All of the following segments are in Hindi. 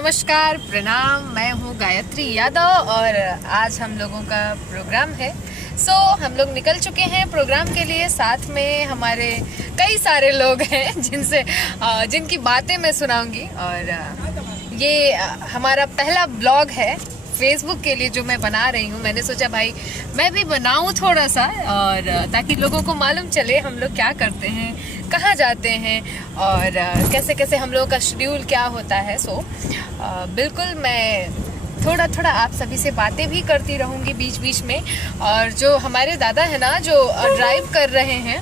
नमस्कार, प्रणाम। मैं हूँ गायत्री यादव और आज हम लोगों का प्रोग्राम है। हम लोग निकल चुके हैं प्रोग्राम के लिए। साथ में हमारे कई सारे लोग हैं जिनकी बातें मैं सुनाऊंगी। और ये हमारा पहला ब्लॉग है फेसबुक के लिए जो मैं बना रही हूँ। मैंने सोचा भाई मैं भी बनाऊँ थोड़ा सा, और ताकि लोगों को मालूम चले हम लोग क्या करते हैं, कहाँ जाते हैं और कैसे कैसे हम लोगों का शेड्यूल क्या होता है। बिल्कुल मैं थोड़ा थोड़ा आप सभी से बातें भी करती रहूँगी बीच बीच में। और जो हमारे दादा है ना, जो ड्राइव कर रहे हैं,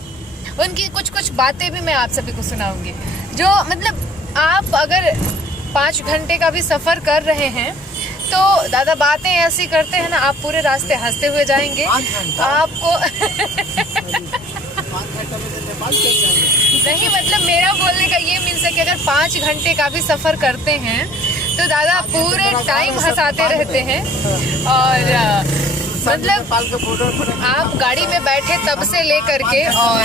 उनकी कुछ कुछ बातें भी मैं आप सभी को सुनाऊँगी। जो मतलब आप अगर 5 घंटे का भी सफ़र कर रहे हैं तो दादा बातें ऐसी करते हैं ना, आप पूरे रास्ते हंसते हुए जाएंगे। आपको नहीं, मतलब मेरा बोलने का ये मीन्स है कि अगर 5 घंटे का भी सफर करते हैं तो दादा पूरे टाइम हंसाते रहते हैं। और मतलब आप गाड़ी में बैठे तब से लेकर के और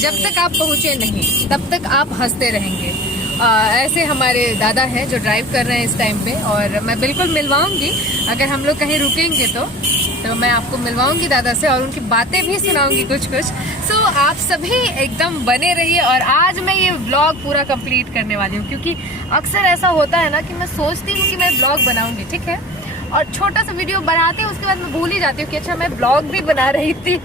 जब तक आप पहुँचे नहीं तब तक आप हंसते रहेंगे। ऐसे हमारे दादा हैं जो ड्राइव कर रहे हैं इस टाइम पे। और मैं बिल्कुल मिलवाऊंगी, अगर हम लोग कहीं रुकेंगे तो मैं आपको मिलवाऊंगी दादा से और उनकी बातें भी सुनाऊंगी कुछ। आप सभी एकदम बने रहिए। और आज मैं ये व्लॉग पूरा कंप्लीट करने वाली हूँ, क्योंकि अक्सर ऐसा होता है ना कि मैं सोचती हूँ कि मैं व्लॉग बनाऊंगी, ठीक है, और छोटा सा वीडियो बनाते हैं, उसके बाद मैं भूल ही जाती हूँ कि अच्छा मैं ब्लॉग भी बना रही थी।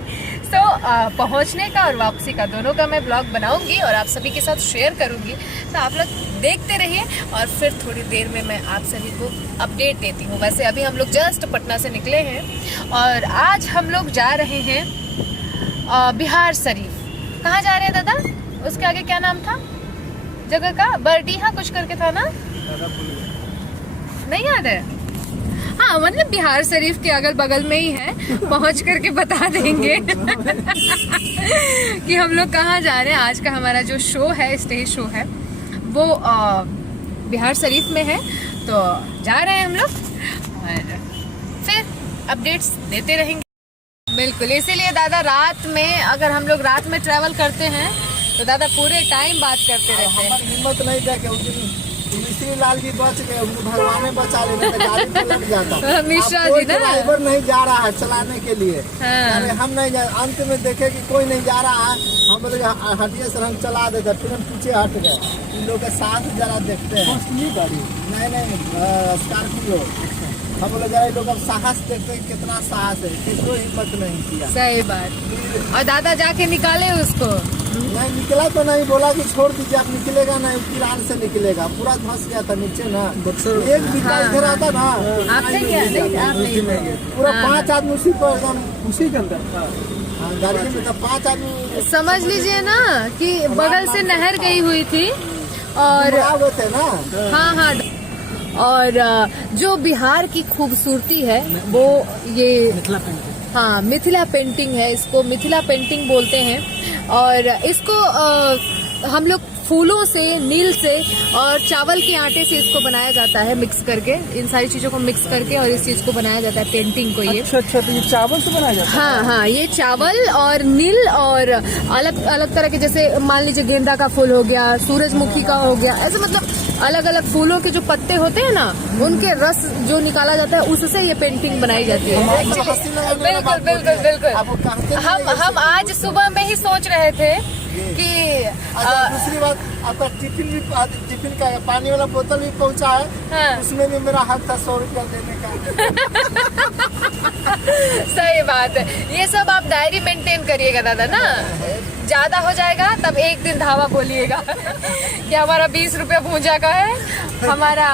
पहुंचने का और वापसी का दोनों का मैं ब्लॉग बनाऊंगी और आप सभी के साथ शेयर करूंगी। तो आप लोग देखते रहिए और फिर थोड़ी देर में मैं आप सभी को अपडेट देती हूँ। वैसे अभी हम लोग जस्ट पटना से निकले हैं और आज हम लोग जा रहे हैं बिहार शरीफ। कहाँ जा रहे हैं दादा? उसके आगे क्या नाम था जगह का? बरडीहा कुछ करके था ना, नहीं याद है? हाँ, मतलब बिहार शरीफ के अगल बगल में ही है। पहुंच करके बता देंगे कि हम लोग कहाँ जा रहे हैं। आज का हमारा जो शो है, स्टेज शो है, वो बिहार शरीफ में है। तो जा रहे हैं हम लोग और फिर अपडेट्स देते रहेंगे। बिल्कुल, इसीलिए दादा रात में, अगर हम लोग रात में ट्रैवल करते हैं तो दादा पूरे टाइम बात करते रहते हैं। हिम्मत नहीं देखे मिश्री लाल जी बच गए, भगवान ने बचा लेना, गाड़ी में लग जाता। मिश्रा जी ना, ड्राइवर नहीं जा रहा है चलाने के लिए। हाँ। हम नहीं जा, अंत में देखे कि कोई नहीं जा रहा है, हम लोग हटिए सर हम चला देते, फिर हम पीछे हट गए। इन लोग के साथ जरा देखते हैं। गाड़ी नहीं स्कॉर्पियो। हम लोग जरा लोग अब साहस देखते हैं, कितना साहस है, किसको हिम्मत नहीं किया। सही बात। और दादा जाके निकाले उसको? नहीं निकला तो नहीं, बोला कि छोड़ दीजिए, आप निकलेगा नहीं, किरान से निकलेगा, पूरा धंस गया था नीचे ना। एक बिका इधर आता ना, आप नहीं गए? पूरा 5 आदमी उसी पर एकदम उसी के अंदर गाड़ी में था। 5 आदमी समझ लीजिए ना कि बगल से नहर गई हुई थी और थे ना। हाँ हाँ। और जो बिहार की खूबसूरती है वो ये हाँ मिथिला पेंटिंग है। इसको मिथिला पेंटिंग बोलते हैं। और इसको हम लोग फूलों से, नील से और चावल के आटे से इसको बनाया जाता है, मिक्स करके, इन सारी चीजों को मिक्स करके और इस चीज को बनाया जाता है, पेंटिंग को। ये अच्छा, तो ये चावल से बनाया जाता है? हाँ, ये चावल और नील और अलग अलग तरह के, जैसे मान लीजिए गेंदा का फूल हो गया, सूरजमुखी का हो गया, ऐसे मतलब अलग अलग फूलों के जो पत्ते होते हैं ना, उनके रस जो निकाला जाता है, उससे ये पेंटिंग बनाई जाती है। बिल्कुल बिल्कुल बिल्कुल। हम आज सुबह में ही सोच रहे थे कि दूसरी बात, आपका टिफिन का पानी वाला बोतल भी पहुंचा है। हाँ। उसमें भी मेरा हक था 100 रुपया देने का। सही बात है। ये सब आप डायरी मेंटेन करिएगा दादा ना, ज्यादा हो जाएगा तब एक दिन धावा बोलिएगा कि हमारा 20 रुपया भूजा का है, हमारा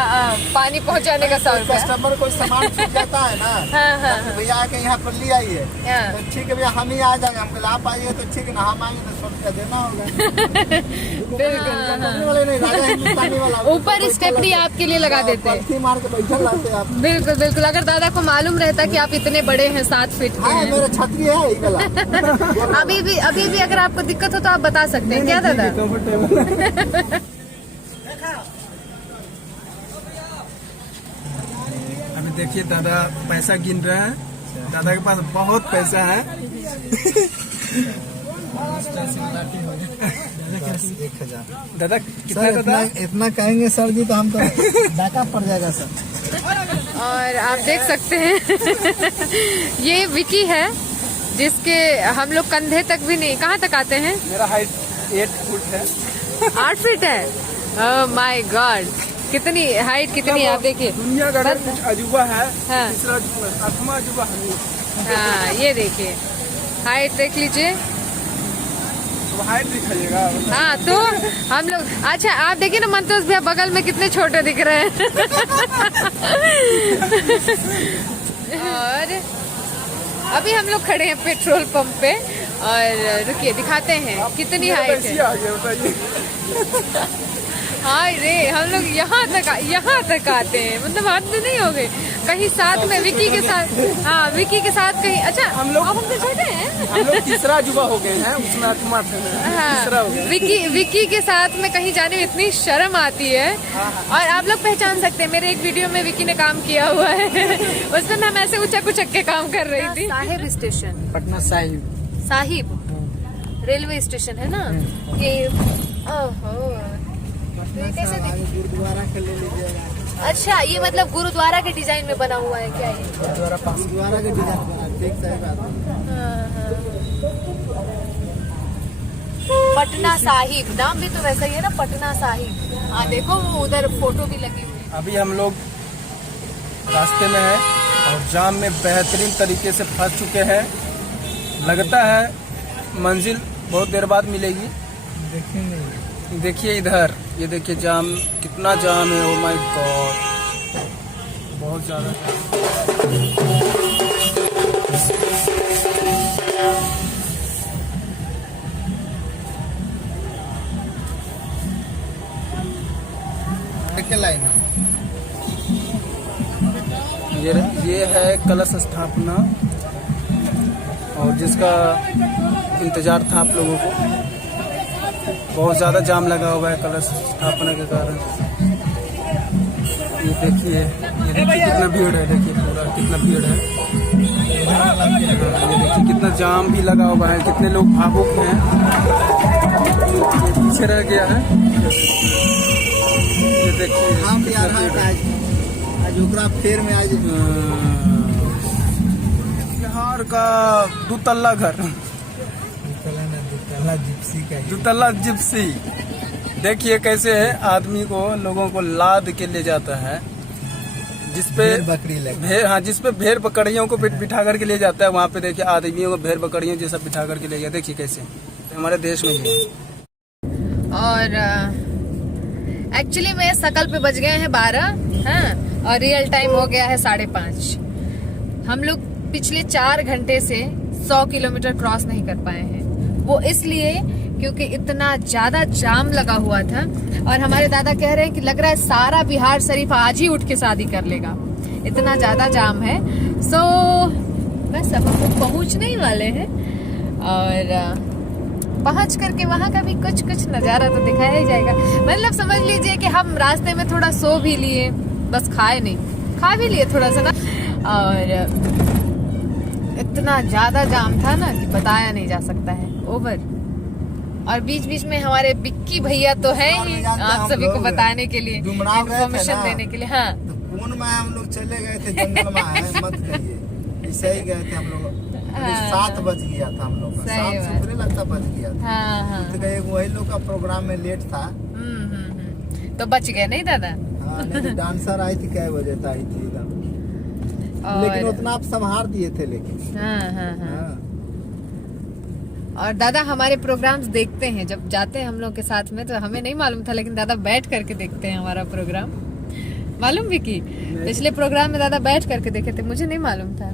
पानी पहुंचाने का 100 रुपया। कस्टमर कोई सामान छूट जाता है ना, हाँ, तो भैया आके यहाँ पर ले आइए, तो ठीक है भैया हम ही आ जाएंगे। हमको आप आइए तो ठीक है ना, हम आएंगे तो 100 रुपया देना होगा। बिल्कुल, ऊपर स्टेपनी आपके लिए लगा देते हैं, मार के बैठल रहते आप। बिल्कुल बिल्कुल। अगर दादा को मालूम रहता कि आप इतने बड़े हैं, 7 फीट के हैं। मेरा छतरी है। अभी भी अगर आपको दिक्कत हो तो आप बता सकते हैं क्या दादा? अभी देखिए दादा पैसा गिन रहे हैं। दादा के पास बहुत पैसा है। 1000 दादा सर कितना दादा? इतना कहेंगे सर जी तो हम तो बैकअप पड़ जाएगा सर। और आप देख सकते हैं ये विकी है जिसके हम लोग कंधे तक भी नहीं, कहाँ तक आते हैं? मेरा हाइट 8 फुट है। 8 फीट है। ओह माय गॉड, कितनी हाइट कितनी है आप देखिए। दुनिया का अगर कुछ अजूबा है, हाँ। तीसरा अजूबा, 8वां अजूबा हम ही। हाँ ये देखिए हाइट देख लीजिए। अब हाइट दिखाइएगा। हाँ तो हम लोग, अच्छा आप देखिए ना मंतोष भैया बगल में कितने छोटे दिख रहे हैं। और अभी हम लोग खड़े हैं पेट्रोल पंप पे और रुकिए दिखाते हैं कितनी हाइट है। आ गया बताइए। हाँ रे हम लोग यहाँ तक आते हैं, मतलब हाथ में नहीं हो गए कहीं साथ में विकी के साथ। हाँ विकी के साथ कहीं, अच्छा हम लोग- अब हम तो छोटे हैं। हम लोग तीसरा अजूबा हो गए हैं, उसमें 8वां तीसरा हो हाँ गया। विकी के साथ में कहीं जाने में इतनी शर्म आती है। और आप लोग पहचान सकते हैं मेरे एक वीडियो में विकी ने काम किया हुआ है। उसमें हम ऐसे उचक उचक के काम कर रही थी। Sahib station, Patna Sahib railway station है ना ये। ओहो तो ये कैसे गुरुद्वारा के ले लीजिएगा। अच्छा ये मतलब गुरुद्वारा के डिजाइन में बना हुआ है क्या ये? गुरुद्वारा के डिजाइन बना, ठीक सही बात है। पटना साहिब नाम भी तो वैसा ही है ना, पटना साहिब। हाँ देखो वो उधर फोटो भी लगी हुई है। अभी हम लोग रास्ते में हैं और जाम में बेहतरीन तरीके से फंस चुके हैं। लगता है मंजिल बहुत देर बाद मिलेगी। देखेंगे देखिए इधर, ये देखिए जाम, कितना जाम है। ओ माय गॉड, बहुत ज्यादा लाइन ये है कलश स्थापना, और जिसका इंतजार था आप लोगों को। बहुत ज़्यादा जाम लगा हुआ है कलश स्थापना के कारण। ये देखिए कितना भीड़ है, देखिए पूरा कितना भीड़ है। ये देखिए कितना जाम भी लगा हुआ है, कितने लोग भावुक हैं। ये पीछे रह गया है, ये देखिए हम कितना यार भीड़ है। आज ओकरा फेर में आज बिहार का दुतल्ला घर, दुतल्ला जिप्सी। देखिए कैसे है, आदमी को, लोगों को लाद के ले जाता है, जिसपे बकरी भेड़, हाँ जिसपे भेड़ बकरियों को बिठा करके ले जाता है। वहाँ पे देखिए आदमियों को भेड़ बकरियों जैसा बिठा करके ले गया। देखिए कैसे हमारे देश में ही है। और एक्चुअली में शकल पे बज गए हैं 12, हाँ, और रियल टाइम हो गया है 5:30। हम लोग पिछले 4 घंटे से 100 किलोमीटर क्रॉस नहीं कर पाए हैं। वो इसलिए क्योंकि इतना ज्यादा जाम लगा हुआ था। और हमारे दादा कह रहे हैं कि लग रहा है सारा बिहार शरीफ आज ही उठ के शादी कर लेगा, इतना ज्यादा जाम है। सो बस अब हम लोग पहुंचने ही वाले हैं और पहुंच करके वहां का भी कुछ नजारा तो दिखाया ही जाएगा। मतलब समझ लीजिए कि हम रास्ते में थोड़ा सो भी लिए, बस खाए नहीं, खा भी लिए थोड़ा सा ना। और इतना ज्यादा जाम था ना कि बताया नहीं जा सकता है। ओवर। और बीच बीच में हमारे बिक्की भैया तो है ही आप सभी को बताने के लिए, इन्फॉर्मेशन देने के लिए। हाँ कौन में हम लोग चले गए थे जंगल में, मत कहिए, ऐसे ही गए थे हम लोग। 7 बज गया था हम लोग का, 7 से ऊपर लगता बज गया था। हाँ। तो वही लोग का प्रोग्राम में लेट था। तो बच गए नहीं दादा? हाँ, नहीं डांसर आई थी, कै बजे आई थी एकदम, लेकिन उतना आप संभाल दिए थे। लेकिन हाँ। और दादा हमारे प्रोग्राम्स देखते हैं, जब जाते हैं हम लोग के साथ में तो हमें नहीं मालूम था, लेकिन दादा बैठ करके देखते हैं हमारा प्रोग्राम। मालूम भी की पिछले प्रोग्राम में दादा बैठ करके देखे थे, मुझे नहीं मालूम था।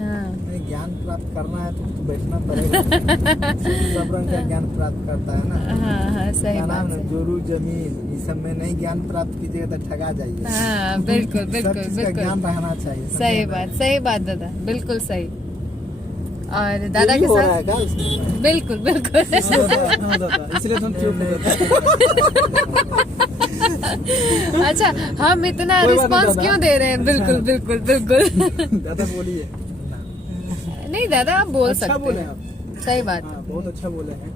हाँ। ज्ञान प्राप्त करना है तो बैठना पड़ेगा। सब रंग का ज्ञान प्राप्त करता है ना। हाँ, सही बात है। जोरू जमीन ये सब में नहीं ज्ञान प्राप्त कीजिएगा तो ठगा जाइए। हाँ, बिल्कुल ज्ञान रहना चाहिए। सही बात दादा, बिल्कुल सही। और दादा के साथ बिल्कुल इसलिए तुम चुप अच्छा हम इतना रिस्पांस क्यों दे रहे हैं? बिल्कुल दादा बोलिए। नहीं दादा आप बोल अच्छा सकते बोले हैं, आप। सही बात। बहुत अच्छा बोले हैं।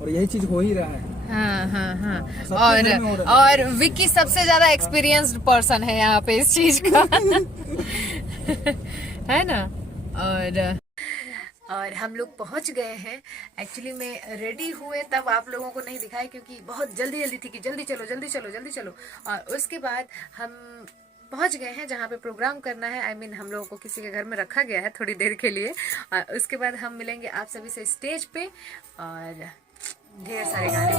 और यही चीज हो ही रहा है। हाँ हाँ हाँ। सबके घर में हो रहा और विक्की सबसे ज्यादा एक्सपीरियंस्ड पर्सन है यहाँ पे इस चीज का है ना। और हम लोग पहुंच गए हैं। एक्चुअली मैं रेडी हुए तब आप लोगों को नहीं दिखाया क्योंकि बहुत जल्दी थी कि जल्दी चलो जल्दी चलो जल्दी चलो। और उसके बाद हम पहुंच गए हैं जहाँ पे प्रोग्राम करना है। I mean, हम लोगों को किसी के घर में रखा गया है थोड़ी देर के लिए। और उसके बाद हम मिलेंगे आप सभी से स्टेज पे और ढेर सारे गाने।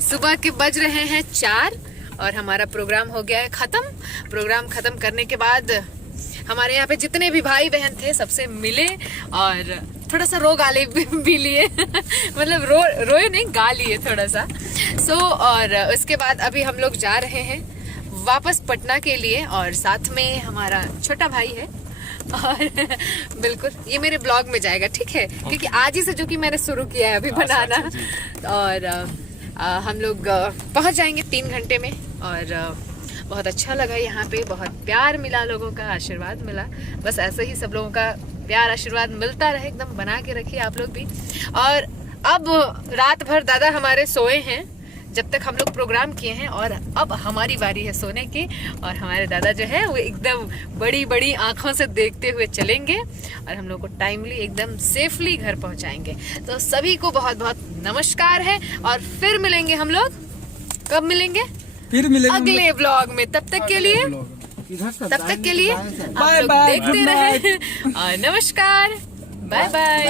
सुबह के बज रहे हैं 4 और हमारा प्रोग्राम हो गया है खत्म। प्रोग्राम खत्म करने के बाद हमारे यहाँ पे जितने भी भाई बहन थे सबसे मिले और थोड़ा सा रो गाले भी लिए मतलब रोए नहीं, गा लिए थोड़ा सा। और उसके बाद अभी हम लोग जा रहे हैं वापस पटना के लिए और साथ में हमारा छोटा भाई है और बिल्कुल ये मेरे ब्लॉग में जाएगा, ठीक है, क्योंकि आज ही से जो कि मैंने शुरू किया है अभी बनाना। और हम लोग पहुंच जाएंगे 3 घंटे में और बहुत अच्छा लगा यहाँ पे, बहुत प्यार मिला, लोगों का आशीर्वाद मिला। बस ऐसे ही सब लोगों का प्यार आशीर्वाद मिलता रहे, एकदम बना के रखिए आप लोग भी। और अब रात भर दादा हमारे सोए हैं जब तक हम लोग प्रोग्राम किए हैं और अब हमारी बारी है सोने की। और हमारे दादा जो है वो एकदम बड़ी बड़ी आंखों से देखते हुए चलेंगे और हम लोग को टाइमली एकदम सेफली घर पहुंचाएंगे। तो सभी को बहुत बहुत नमस्कार है और फिर मिलेंगे हम लोग। कब मिलेंगे? फिर मिलेंगे अगले ब्लॉग में। तब तक के लिए आप लोग देखते रहे और नमस्कार, बाय बाय।